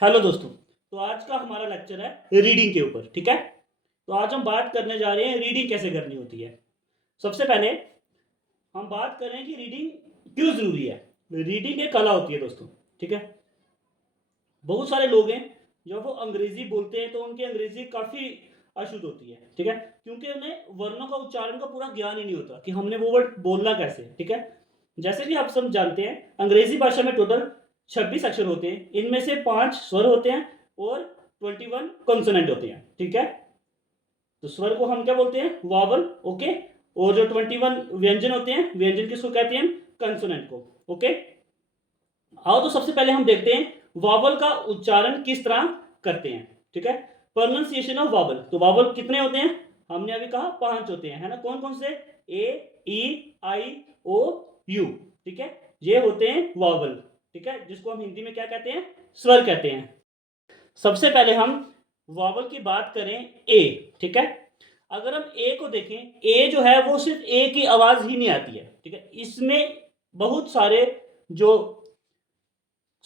Hello दोस्तों। तो आज का हमारा लेक्चर है रीडिंग के ऊपर। ठीक है, तो आज हम बात करने जा रहे हैं रीडिंग कैसे करनी होती है। सबसे पहले हम बात करें कि रीडिंग क्यों जरूरी है। रीडिंग एक कला होती है दोस्तों। ठीक है, बहुत सारे लोग हैं जब वो अंग्रेजी बोलते हैं तो उनकी अंग्रेजी काफ़ी अशुद्ध होती है। ठीक है, क्योंकि उन्हें वर्णों का उच्चारण का पूरा ज्ञान ही नहीं होता कि हमने वो वर्ड बोलना कैसे है। ठीक है, जैसे कि आप सब जानते हैं अंग्रेजी भाषा में टोटल 26 अक्षर होते हैं, इनमें से 5 स्वर होते हैं और 21 कॉन्सोनेंट होते हैं। ठीक है, तो स्वर को हम क्या बोलते हैं, वावल। ओके, और जो 21 व्यंजन होते हैं, व्यंजन किसको कहते हैं, कंसोनेंट को। ओके, आओ तो सबसे पहले हम देखते हैं वावल का उच्चारण किस तरह करते हैं। ठीक है, प्रोनाउंसिएशन ऑफ वावल। तो वावल कितने होते हैं, हमने अभी कहा 5 होते हैं, है ना। कौन कौन से, ए, ई, आई, ओ, यू। ठीक है, ये होते हैं वावल। ठीक है, जिसको हम हिंदी में क्या कहते हैं, स्वर कहते हैं। सबसे पहले हम वावल की बात करें, ए। ठीक है, अगर हम ए को देखें, ए जो है वो सिर्फ ए की आवाज ही नहीं आती है। ठीक है, इसमें बहुत सारे जो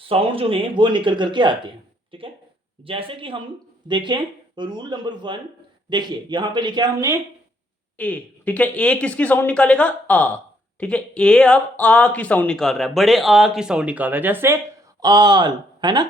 साउंड जो हैं वो निकल करके आते हैं। ठीक है, जैसे कि हम देखें रूल नंबर 1, देखिए यहां पे लिखा है हमने ए। ठीक है, ए किसकी साउंड निकालेगा, आ। ठीक है, ए अब आ की साउंड निकाल रहा है, बड़े आ की साउंड निकाल रहा है, जैसे आल, है ना,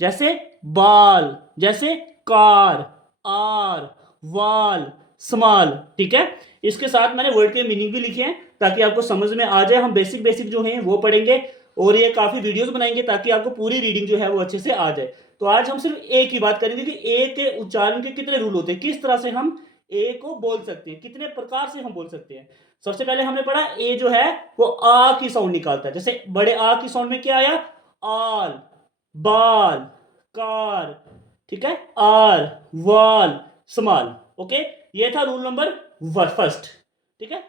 जैसे बाल, जैसे कार, आर, वाल, स्मॉल। ठीक है, इसके साथ मैंने वर्ड के मीनिंग भी लिखे हैं ताकि आपको समझ में आ जाए। हम बेसिक बेसिक जो हैं वो पढ़ेंगे और ये काफी वीडियोस बनाएंगे ताकि आपको पूरी रीडिंग जो है वो अच्छे से आ जाए। तो आज हम सिर्फ ए की बात करेंगे कि ए के उच्चारण के कितने रूल होते हैं, किस तरह से हम ए को बोल सकते हैं, कितने प्रकार से हम बोल सकते हैं। सबसे पहले हमने पढ़ा ए जो है वो आ की साउंड निकालता है, जैसे बड़े आ की साउंड में क्या आया, आल, बाल, कार। ठीक है, आर, वाल, स्मॉल। ओके, ये था रूल नंबर फर्स्ट। ठीक है,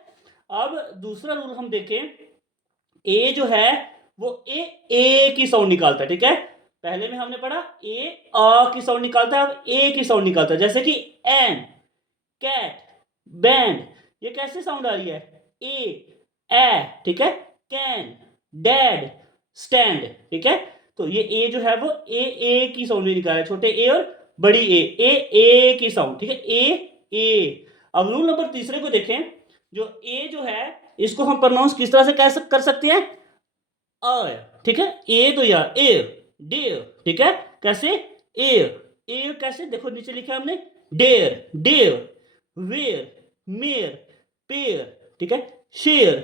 अब दूसरा रूल हम देखें, ए जो है वो ए की साउंड निकालता है। ठीक है, पहले में हमने पढ़ा ए आ की साउंड निकालता है, अब ए की साउंड निकालता है, जैसे कि एन, कैट, बैंड। ये कैसे साउंड आ रही है, ए। ठीक है, कैन, डैड, स्टैंड। ठीक है, तो ये ए जो है वो ए की साउंड में निकाला है, छोटे ए और बड़ी ए की साउंड। ठीक है, ए। अब रूल नंबर तीसरे को देखें, जो ए जो है इसको हम प्रोनाउंस किस तरह से कर सकते हैं, अ। ठीक है, ए तो यार ए, डेयर। ठीक है, कैसे, ए कैसे, देखो नीचे लिखा है हमने, dare, dare, where, mare, pair. ठीक है, शेयर,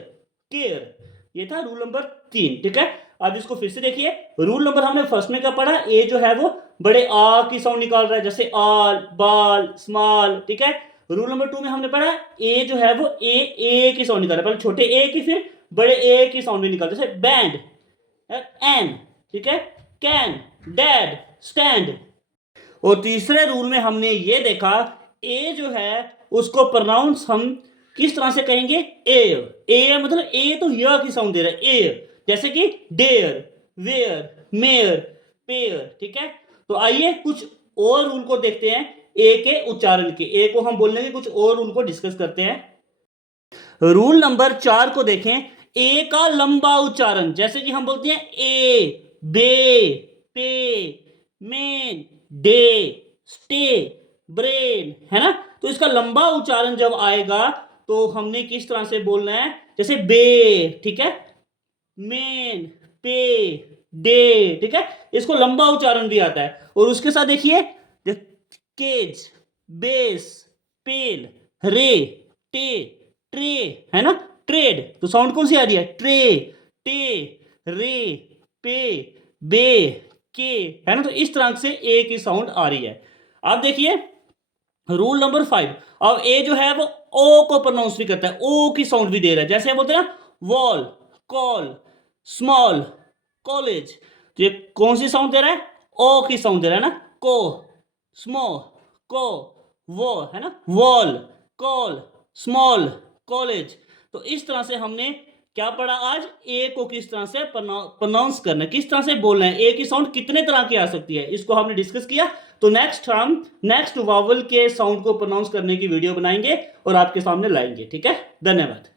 केयर। ये था रूल नंबर 3। ठीक है, अब इसको फिर से देखिए, रूल नंबर हमने फर्स्ट में क्या पढ़ा, ए जो है वो बड़े आ की साउंड निकाल रहा है, जैसे आल, बाल, स्मॉल। ठीक है, रूल नंबर 2 में हमने पढ़ा ए जो है वो ए की साउंड निकाल रहा है, पहले छोटे ए की फिर बड़े ए की साउंड में निकालते, जैसे बैंड, एन। ठीक है, कैन, डैड, स्टैंड। और तीसरे रूल में हमने ये देखा ए जो है उसको प्रोनाउंस हम किस तरह से कहेंगे, ए मतलब ए तो या की साउंड दे रहा है, ए, जैसे कि डेयर, वेयर, मेयर, पेयर। ठीक है, तो आइए कुछ और रूल को देखते हैं ए के उच्चारण के। ए को हम बोलने के कुछ और रूल को डिस्कस करते हैं। रूल नंबर 4 को देखें, ए का लंबा उच्चारण, जैसे कि हम बोलते हैं ए, बे, पे, मेन, डे, स्टे, ब्रेन, है ना। तो इसका लंबा उच्चारण जब आएगा तो हमने किस तरह से बोलना है, जैसे बे। ठीक है, मेन, पे, डे। ठीक है, इसको लंबा उच्चारण भी आता है। और उसके साथ देखिए केज, बेस, पेल, रे, टे, ट्रे, है ना, ट्रेड। तो साउंड कौन सी आ रही है, ट्रे, टे, रे, पे, बे, के, है ना। तो इस तरह से ए की साउंड आ रही है। अब देखिए रूल नंबर 5, अब ए जो है वो ओ को प्रोनाउंस भी करता है, ओ की साउंड भी दे रहा है, जैसे बोलते हैं ना वॉल, कॉल, स्मॉल, कॉलेज। तो ये कौन सी साउंड दे रहा है, ओ की साउंड दे रहा है ना, को, स्मॉल, को, वो, है ना, वॉल, कॉल, स्मॉल, कॉलेज। तो इस तरह से हमने क्या पढ़ा आज, ए को किस तरह से प्रोनाउंस करना है, किस तरह से बोलना है, ए की साउंड कितने तरह की आ सकती है, इसको हमने डिस्कस किया। तो हम नेक्स्ट वावल के साउंड को प्रोनाउंस करने की वीडियो बनाएंगे और आपके सामने लाएंगे। ठीक है, धन्यवाद।